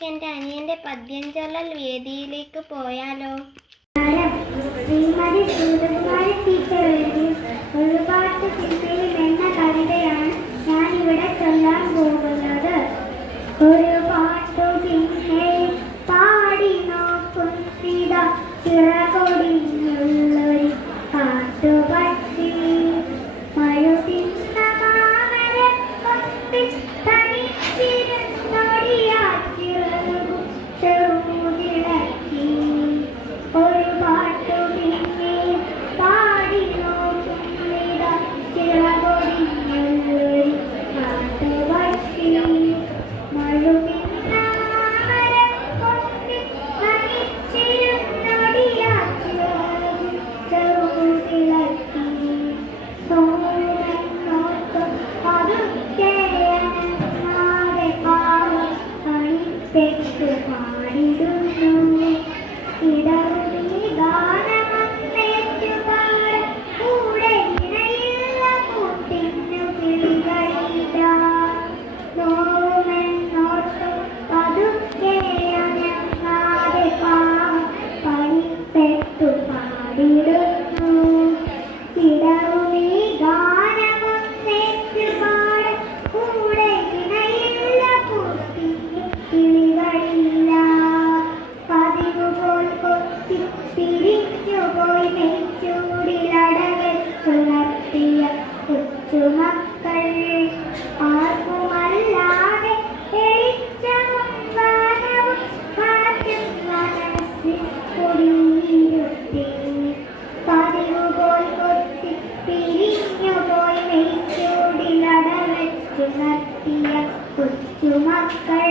ഇനി നമുക്ക് എന്റെ അനിയന്റെ പദ്യഞ്ചൊല്ലൽ വേദിയിലേക്ക് പോയാലോ? ശ്രീമതി സൂര്യകുമാരി ടീച്ചർ എഴുതിയ ഒരുപാട് ചിന്തയിൽ എന്ന കവിതയാണ് ഞാൻ ഇവിടെ ചൊല്ലാൻ പോകുന്നത്. ഒരു പാട്ടു പിന്നെ പാടി നോക്കും. ചിറകൊടിഞ്ഞുള്ളൊരു കൊച്ചുമക്കൾ ആർക്കുമല്ലാതെ എളിച്ചവും ഗാനവും കാറ്റും മനസ്സിൽ കുടിയിരുത്തി പതിവ് പോൽ കൊത്തി പിരിഞ്ഞു പോയി നെയ്ച്ചൂടിലടവെച്ചു നടത്തിയ കൊച്ചുമക്കൾ.